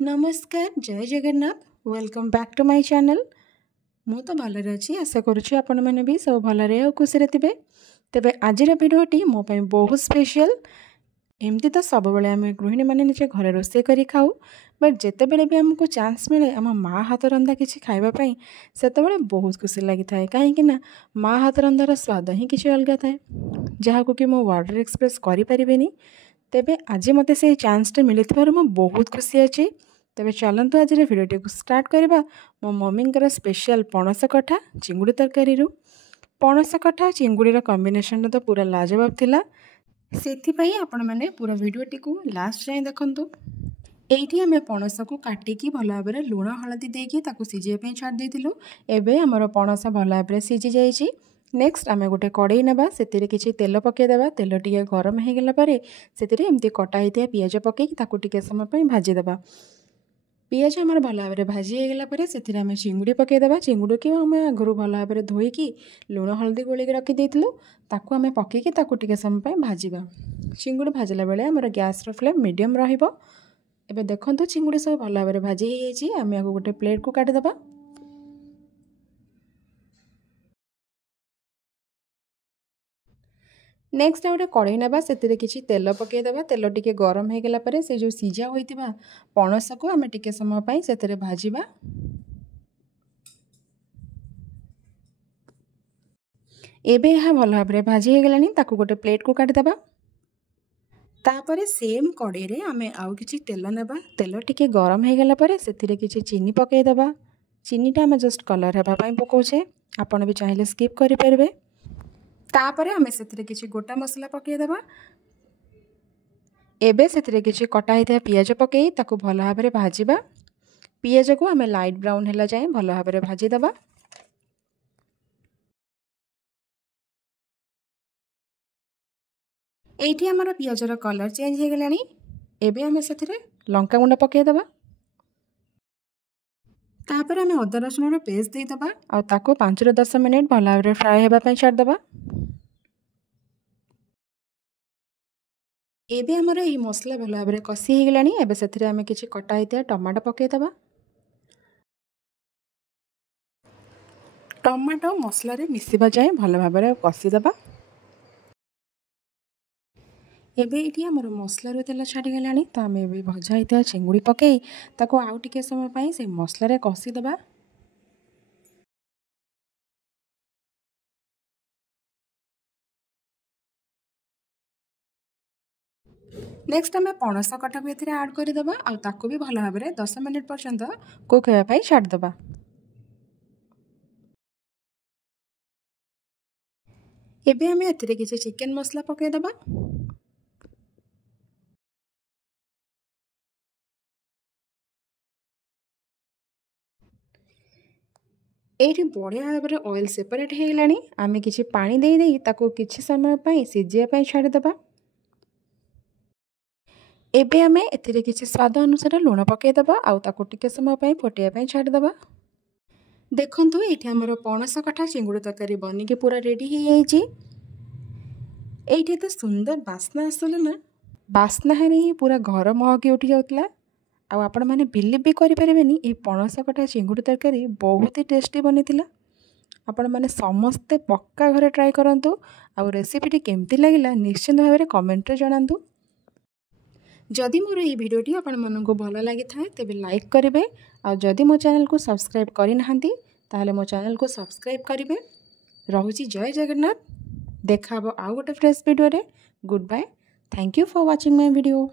नमस्कार जय Jagannath welcome back to my channel. मु तो भलरे अच्छी आशा करुँच आपण मैंने भी सब भलरे और खुशी थे। तेबे आजिर भिडियोटी मो ପାଇଁ बहुत स्पेशल। एमती तो सब बेले आम गृहिणी मैंने निजे घर रोषे कर खाऊ, बट जितेबले भी आमको चान्स मिले आम माँ हाथ रंधा किसी खावाई से बहुत खुशी लगी था। कहीं माँ हाथ रंधार स्वाद ही किसी अलग थाए जहाँ कि मो वर्ड एक्सप्रेस करें। तेबे आज मते से चान्सटे मिली बहुत खुशी अच्छी। तेबे चलतु आज भिडियोटी को स्टार्ट करवा। मो मम्मी स्पेशल पणस कठा चिंगुड़ी तरकारी। पणस कठा चिंगुड़ीर कॉम्बिनेशन तो पूरा लाजवाब थिला। सेथिपाई आपण मैंने पूरा भिडियोटी को लास्ट जाए देखंतु। एठी आमे पणस को काटिकी भल भाव में लुण हलदी देकी ताकू सिझाई छाड़ देइथिलु। एबे हमर पणस भल भाव में सिझी जाइछि। नेक्स्ट आमे गोटे कड़ाई नेबा, सेतिरे किछि तेल पकेदेबा। तेल टिके गरम हो गला परे सेतिरे एमती कटा हिथिया पियाज पकेकी ताकू टिके समय पई भाजी देबा। पियाज आमर भल भाव में भाजी होगला परे सेतिरे आमे चिंगुड़ी पकेदेबा। चिंगुड़ी की आमे आगुरु भल भाव में धोईकी लुण हलदी गोलेकी रखी देइथिलु ताकू आमे पकेकी ताकू टिके समय पई भाजीबा। चिंगुड़ी भाजिला बेले आमर गैस रो फ्लेम मीडियम रहिबो। एबे देखंतु चिंगुड़ी सब भल भाव में भाजी हो जाइछि। आमे आगु गोटे प्लेट को काटी देबा। नेक्स्ट गोटे कड़ाई नेबा, सेतिरे किछि तेल पकेदेबा। तेल टिके गरम हो गला परे से जो सिझा होइतिबा पणस को आमे टिके समय पई सेतिरे भाजीबा। एबे यह भल भाव में भाजी हो गलानी ताकू गोटे प्लेट को काटी देबा। तापरे सेम कड़ाई रे आमे आउ किछि तेल नेबा। तेल टिके गरम हो गला परे सेतिरे किछि चीनी पकेदेबा। चीनीटा आमे जस्ट कलर हेबा पई पकोछे, आपण भी चाहिले स्किप करि परबे। तापरे आमे सेतिरे किछि गोटा मसला पकेदेबा। एबे सेतिरे किछि कटा हिथिया पियाज पकेई ताकू भल भाव में भाजीबा। पियाज को आमे लाइट ब्राउन हैला जाए भल भाव में भाजी देबा। एठी हमर पियाजर कलर चेंज हो गलानी। एबे आमे सेतिरे लंका गुंडा पकेदेबा। तापर आमे अदा रसुन पेस्ट दे देबा आ ताको 5 ରୁ 10 मिनिट भल भाव में फ्राए हेबा पई छाड़ देबा। एबे हमर ई मसला भल भाव में कसी हो गलानी। एबे सेतिरे आमे किछि कटा हिथिया टमाटो पकेदेबा। टमाटो मसला रे मिसिबा जाए भल भाव में कसी देबा। एबे एठी हमर मसला रो तेल छाड़ी गलानी तो आमे एबे भजा हिथिया चिंगुड़ी पकेई ताको आउ टिके समय पई से मसला रे कसी देबा। नेक्स्ट आमे पणस कटा को एथिरे ऐड करि देबा आ ताको भी भल भाव में 10 मिनिट पर्यंत कुक हेबा पई छाड़ देबा। एबे आमे एथिरे किछि चिकन मसला पकेई देबा। एठी बढ़िया भाव में ऑयल सेपरेट हो गलानी। आमे किछि पानी देई देई ताको किछि समय पई सिझिया पई छाड़ी देबा। एबे आमे एथिरे किछि स्वाद अनुसार लुण पकेई देबा आ ताको टिके समय पई फटिया पई छाड़ी देबा। देखंतु एठी हमर पणस कठा चिंगुड़ी तरकारी बनिके पूरा रेडी हो जाइछि। एठी तो सुंदर बास्ना आसले ना, बास्ना है नहीं पूरा घर महकी उठी जाउतला। आ आपण माने बिलीव भी करि परिबेनी ए पणस कठा चिंगुड़ी तरकारी बहुत ही टेस्टी बनिथिला। आपण माने समस्ते पक्का घरे ट्राई करंतु आ रेसिपीटी केमती लागिला निश्चित भाव में कमेंट रे जणांतु। जदि मोर ये भिडियोटी आपण माननको भल लागि थाए तेबे लाइक करिवे आ जदि मो चैनल को सब्सक्राइब करि नाहंती ताहले मो चैनल को सब्सक्राइब करिवे। रहुची जय जगन्नाथ। देखा आउ गोटे फ्रेश वीडियो रे। Good bye. Thank you for watching my video.